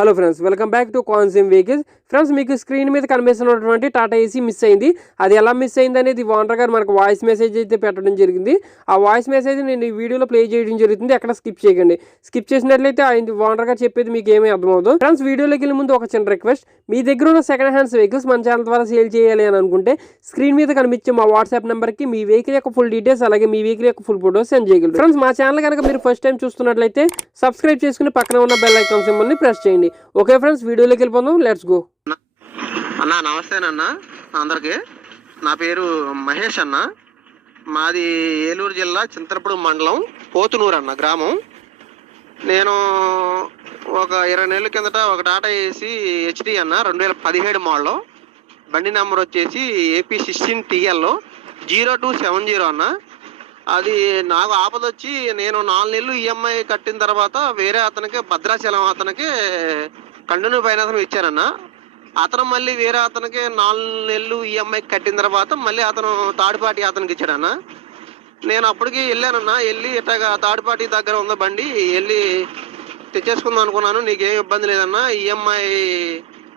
Hello friends welcome back to కాన్సిమ్ vehicles friends మీకు screen మీద కనిపిస్తున్నటువంటి టాటా ఏసీ మిస్ అయింది. అది ఎలా మిస్ అయింది అనేది ఓనర్ గారు మనకు వాయిస్ మెసేజ్ అయితే పెట్టడం జరిగింది. ఆ వాయిస్ మెసేజ్ నేను ఈ వీడియోలో ప్లే చేయడం జరుగుతుంది. ఎక్కడ స్కిప్ చేయకండి. స్కిప్ చేసినట్లయితే ఆయన ఓనర్ గారు చెప్పేది మీకు ఏమీ అర్థమవుతుంది ఫ్రెండ్స్ వీడియోలోకి వెళ్ళే ముందు ఒక చిన్న రిక్వెస్ట్ మీ దగ్గర ఉన్న సెకండ్ హ్యాండ్స్ వెహికల్స్ మన ఛానల్ ద్వారా సేల్ చేయాలి అని అనుకుంటే స్క్రీన్ మీద కనిపించే మా వాట్సాప్ నెంబర్కి మీ వెహికల్ యొక్క ఫుల్ డీటెయిల్స్ అలాగే మీ వెహికల్ యొక్క ఫుల్ ఫోటోస్ సెండ్ చేయగలరు. ఫ్రెండ్స్ మా ఛానల్ కనుక మీరు ఫస్ట్ టైం చూస్తున్నట్లయితే సబ్స్క్రైబ్ చేసుకుని పక్కన ఉన్న బెల్ ఐకాన్ సింబల్ని ప్రెస్ చేయండి. ఓకే ఫ్రెండ్స్ వీడియోలోకి వెళ్ళిపోదాం. లెట్స్ గో అన్న నమస్తేనన్న అందరికి. నా పేరు మహేష్ అన్న. మాది ఏలూరు జిల్లా చింతలపూడి మండలం పోతునూరు అన్న గ్రామం. నేను ఒక ఇరవై నెలల కిందట ఒక టాటా ఏసీ హెచ్డి అన్న రెండు వేల పదిహేడు మోడల్. బండి నెంబర్ వచ్చేసి ఏపీ సిక్స్టీన్ టీఎల్లో జీరో టూ సెవెన్ జీరో అన్న. అది నాకు ఆపద వచ్చి నేను నాలుగు నెలలు ఈఎంఐ కట్టిన తర్వాత వేరే అతనికి భద్రాచలం అతనికి కంటిన్యూ ఫైనాన్స్ ఇచ్చానన్న అతను మళ్ళీ వేరే అతనికి నాలుగు నెలలు ఈఎంఐ కట్టిన తర్వాత మళ్ళీ అతను థర్డ్ పార్టీ అతనికి ఇచ్చాడన్న. నేను అప్పటికి వెళ్ళానన్నా. వెళ్ళి ఇట్లాగా థర్డ్ పార్టీ దగ్గర ఉన్న బండి వెళ్ళి తెచ్చేసుకుందాం అనుకున్నాను. నీకేం ఇబ్బంది లేదన్నా. ఈఎంఐ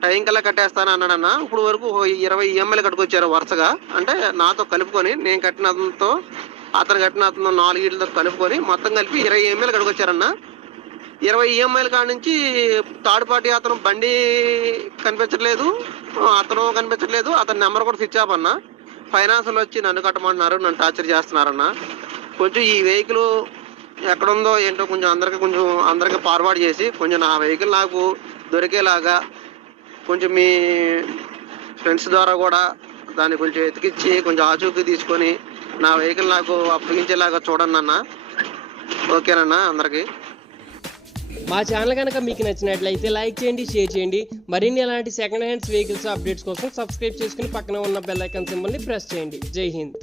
టైం కల్లా కట్టేస్తాను అన్నాడన్న. ఇప్పుడు వరకు ఇరవై ఈఎంఐలు కట్టుకొచ్చారు వరుసగా. అంటే నాతో కలుపుకొని నేను కట్టిన అతనితో అతను కట్టిన అతను నాలుగిళ్ళతో కలుపుకొని మొత్తం కలిపి ఇరవై ఈఎంఐలు కడుకొచ్చారన్న ఇరవై ఈఎంఐల కాడ నుంచి థర్డ్ పార్టీ అతను బండి కనిపించట్లేదు అతను కనిపించట్లేదు అతని నెంబర్ కూడా స్విచ్ ఆఫ్ అన్న. ఫైనాన్స్లో వచ్చి నన్ను కట్టమంటున్నారు నన్ను టార్చర్ చేస్తున్నారన్న. కొంచెం ఈ వెహికల్ ఎక్కడుందో ఏంటో కొంచెం అందరికి కొంచెం అందరికి ఫార్వర్డ్ చేసి కొంచెం నా వెహికల్ నాకు దొరికేలాగా కొంచెం మీ ఫ్రెండ్స్ ద్వారా కూడా దాన్ని కొంచెం ఎతికిచ్చి కొంచెం ఆచూకీ తీసుకొని నా వెహికల్ నాకు అప్పగించేలాగా చూడండి అన్న. ఓకేనన్నా అందరికీ. మా ఛానల్ కనుక మీకు నచ్చినట్లయితే లైక్ చేయండి షేర్ చేయండి. మరిన్ని అలాంటి సెకండ్ హ్యాండ్స్ వెహికల్స్ అప్డేట్స్ కోసం సబ్స్క్రైబ్ చేసుకుని పక్కన ఉన్న బెల్ ఐకాన్ సింబల్ని ప్రెస్ చేయండి. జై హింద్.